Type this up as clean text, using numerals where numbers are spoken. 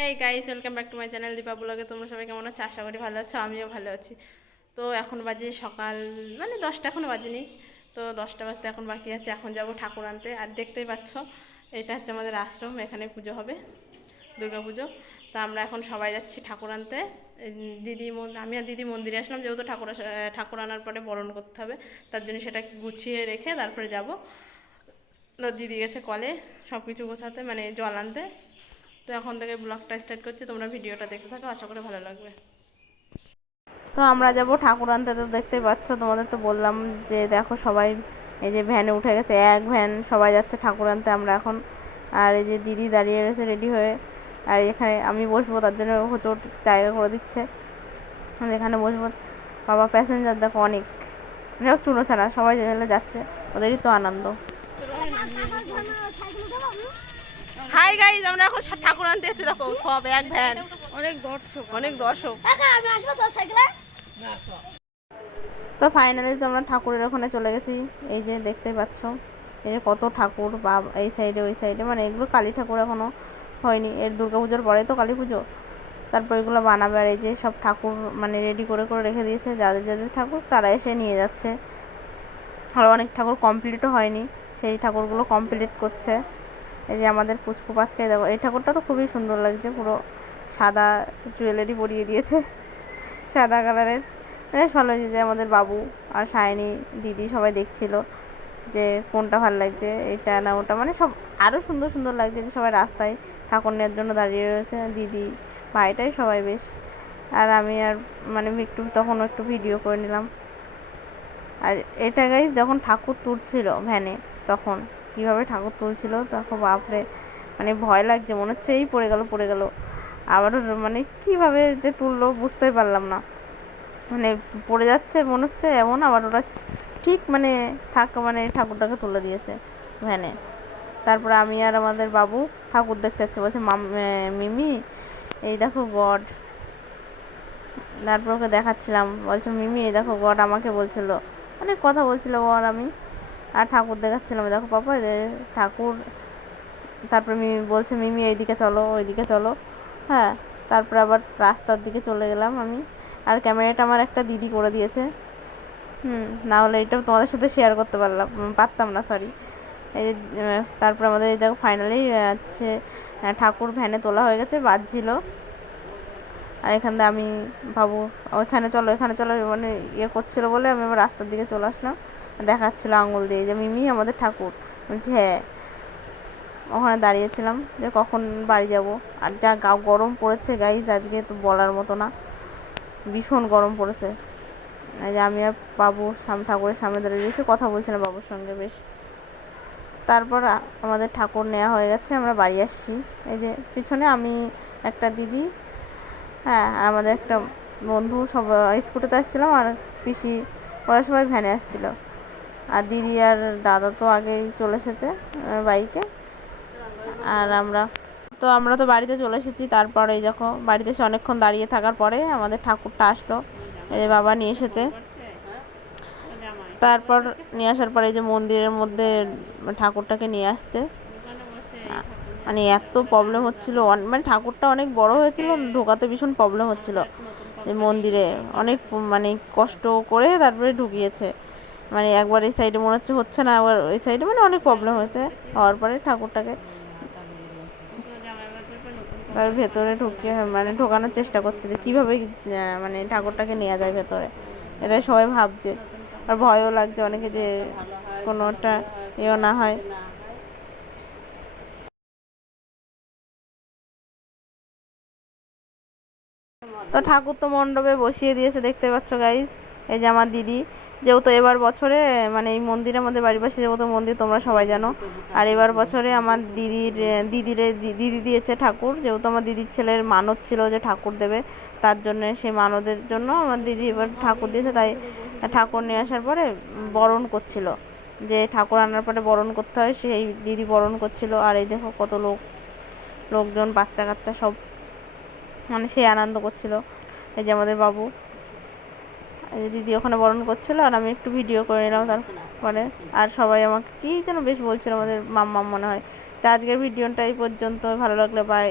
Hey guys, welcome back to my channel Dipa ব্লগে। তোমরা সবাই কেমন আছো? আশা করি ভালো আছো, আমিও ভালো আছি। তো এখন বাজে সকাল 10টা এখনও বাজেনি। তো 10টা বাজতে এখন বাকি আছে। এখন যাব ঠাকুর আনতে। আর দেখতেই পাচ্ছ, এটা হচ্ছে আমাদের আশ্রম, এখানে পুজো হবে, দুর্গা পুজো। তো আমরা এখন সবাই যাচ্ছি ঠাকুর আনতে। আমি আর দিদি মন্দিরে আসলাম, যেহেতু ঠাকুর আনার পরে বরণ করতে হবে, তার জন্য সেটা গুছিয়ে রেখে তারপরে যাব। দিদি গেছে কলে সব কিছু গোছাতে, জল আনতে। তো এখন থেকে ব্লগটা স্টার্ট করছি, তোমরা ভিডিওটা দেখতে থাকো, আশা করি ভালো লাগবে। তো আমরা যাব ঠাকুর আনতে। তো দেখতেই পাচ্ছ, তোমাদের তো বললাম যে দেখো সবাই এই যে ভ্যানে উঠে গেছে, এক ভ্যান সবাই যাচ্ছে ঠাকুর আনতে। আমরা এখন, আর এই যে দিদি দাঁড়িয়ে রয়েছে রেডি হয়ে, আর এখানে আমি বসবো, তার জন্য হোঁচট জায়গা করে দিচ্ছে, এখানে বসবো। বাবা প্যাসেঞ্জার দেখো অনেক, সব চুনো ছাড়া সবাই মিলে যাচ্ছে, ওদেরই তো আনন্দ। হাই গাইজ, আমরা এখন ঠাকুর আনতে যাচ্ছি। দেখো সব এক ভ্যান, অনেক দর্শক। তো ফাইনালি তো আমরা ঠাকুরের ওখানে চলে গেছি। এই যে দেখতে পাচ্ছ, এই যে কত ঠাকুর, বা এই সাইডে ওই সাইডে, এগুলো কালী ঠাকুর এখনো হয়নি, এর দুর্গাপুজোর পরে তো কালী পুজো, তারপর এগুলো বানাবে। আর এই যে সব ঠাকুর রেডি করে করে রেখে দিয়েছে, যাদের যাদের ঠাকুর তারা এসে নিয়ে যাচ্ছে। আর অনেক ঠাকুর কমপ্লিটও হয়নি, সেই ঠাকুরগুলো কমপ্লিট করছে। এই যে আমাদের পুচকু পাচকে দেখো, এই ঠাকুরটা তো খুবই সুন্দর লাগছে, পুরো সাদা জুয়েলারি পরিয়ে দিয়েছে, সাদা কালারের, বেশ ভালো হয়েছে। যে আমাদের বাবু আর সায়নী দিদি সবাই দেখছিল যে কোনটা ভালো লাগছে, এটা না ওটা, সব আরও সুন্দর সুন্দর লাগছে। যে সবাই রাস্তায় ঠাকুর নেওয়ার জন্য দাঁড়িয়ে রয়েছে, দিদি ভাইটাই সবাই বেশ। আর আমি আর একটু ভিডিও করে নিলাম। আর এটা গাইজ যখন ঠাকুর তুলছিল ভ্যানে, তখন কীভাবে ঠাকুর তুলছিল তখন বাপরে, ভয় লাগছে, মনে হচ্ছে এই পড়ে গেল। আবারও কীভাবে যে তুললো বুঝতেই পারলাম না, পড়ে যাচ্ছে মনে হচ্ছে এমন। আবার ওরা ঠিক ঠাকুরটাকে তুলে দিয়েছে ভ্যানে। তারপরে আমি আর আমাদের বাবু ঠাকুর দেখতে যাচ্ছে, বলছে মিমি এই দেখো গড। তারপর ওকে দেখাচ্ছিলাম, বলছে মিমি এই দেখো গড, আমাকে বলছিল, অনেক কথা বলছিল ও আর আমি। আর ঠাকুর দেখাচ্ছিলাম, দেখো পাপা ঠাকুর। তারপরে মিমি বলছে মিমি এইদিকে চলো, ওইদিকে চলো। হ্যাঁ, তারপরে আবার রাস্তার দিকে চলে গেলাম আমি। আর ক্যামেরাটা আমার একটা দিদি করে দিয়েছে, না হলে এটাও তোমাদের সাথে শেয়ার করতে পারতাম না, সরি। এই যে তারপর আমাদের এই দেখো ফাইনালি হচ্ছে ঠাকুর ভ্যানে তোলা হয়ে গেছে, বাজছিল। আর এখান থেকে আমি ভাবু এখানে চলো ইয়ে করছিলো বলে আমি আবার রাস্তার দিকে চলে আসলাম, দেখাচ্ছিলো আঙুল দিয়ে যে মিমি আমাদের ঠাকুর। বলছি হ্যাঁ। ওখানে দাঁড়িয়েছিলাম যে কখন বাড়ি যাব। আর যা গরম পড়েছে গাইজ, আজকে তো বলার মতো না, ভীষণ গরম পড়েছে। এই যে আমি আর বাবু ঠাকুরের সামনে দাঁড়িয়ে রয়েছে, কথা বলছিলাম বাবুর সঙ্গে বেশ। তারপর আমাদের ঠাকুর নেওয়া হয়ে গেছে, আমরা বাড়ি আসছি। এই যে পিছনে আমি, একটা দিদি, হ্যাঁ, আর আমাদের একটা বন্ধু, সব স্কুটিতে আসছিলাম, আর পিসি ওরা সবাই ভ্যানে আসছিল। আর দিদি আর দাদা তো আগেই চলে এসেছে বাইকে। আর আমরা তো বাড়িতে চলে এসেছি। তারপর এই দেখো বাড়িতে এসে অনেকক্ষণ দাঁড়িয়ে থাকার পরে আমাদের ঠাকুরটা আসলো। এই যে বাবা নিয়ে এসেছে। তারপর নিয়ে আসার পরে এই যে মন্দিরের মধ্যে ঠাকুরটাকে নিয়ে আসছে। এত প্রবলেম হচ্ছিল, ঠাকুরটা অনেক বড় হয়েছিল, ঢোকাতে ভীষণ প্রবলেম হচ্ছিল। যে মন্দিরে অনেক কষ্ট করে তারপরে ঢুকিয়েছে, একবার এই সাইডে মনে হচ্ছে না, আবার ওই সাইডে অনেক প্রবলেম হয়েছে। হওয়ার পরে ঠাকুরটাকে ভেতরে ঢোকানোর চেষ্টা করছে, যে কীভাবে ঠাকুরটাকে নেওয়া যায় ভেতরে, এটাই সবাই ভাবছে। আর ভয়ও লাগছে অনেকে, যে কোনো একটা ইয়ে না হয়। তো ঠাকুর তো মণ্ডপে বসিয়ে দিয়েছে, দেখতে পাচ্ছ গাইজ। এই যে আমার দিদি, যেহেতু এবার বছরে এই মন্দিরে, আমাদের বাড়ির পাশে যেহেতু মন্দির তোমরা সবাই জানো। আর এবার বছরে আমার দিদি দিয়েছে ঠাকুর, যেহেতু আমার দিদির ছেলের মানত ছিল যে ঠাকুর দেবে, তার জন্য সেই মানতের জন্য আমার দিদি এবার ঠাকুর দিয়েছে। তাই ঠাকুর নিয়ে আসার পরে বরণ করছিল, যে ঠাকুর আনার পরে বরণ করতে হয়, সেই দিদি বরণ করছিল। আর এই দেখো কত লোকজন, বাচ্চা কাচ্চা সব সেই আনন্দ করছিল। এই যে আমাদের বাবু, এই যে দিদি ওখানে বরণ করছিল, আর আমি একটু ভিডিও করে নিলাম তারপরে। আর সবাই আমাকে কী যেন বেশ বলছিল, আমাদের মাম্মা মনে হয়। তো আজকের ভিডিওটা এই পর্যন্ত, ভালো লাগলে বাই।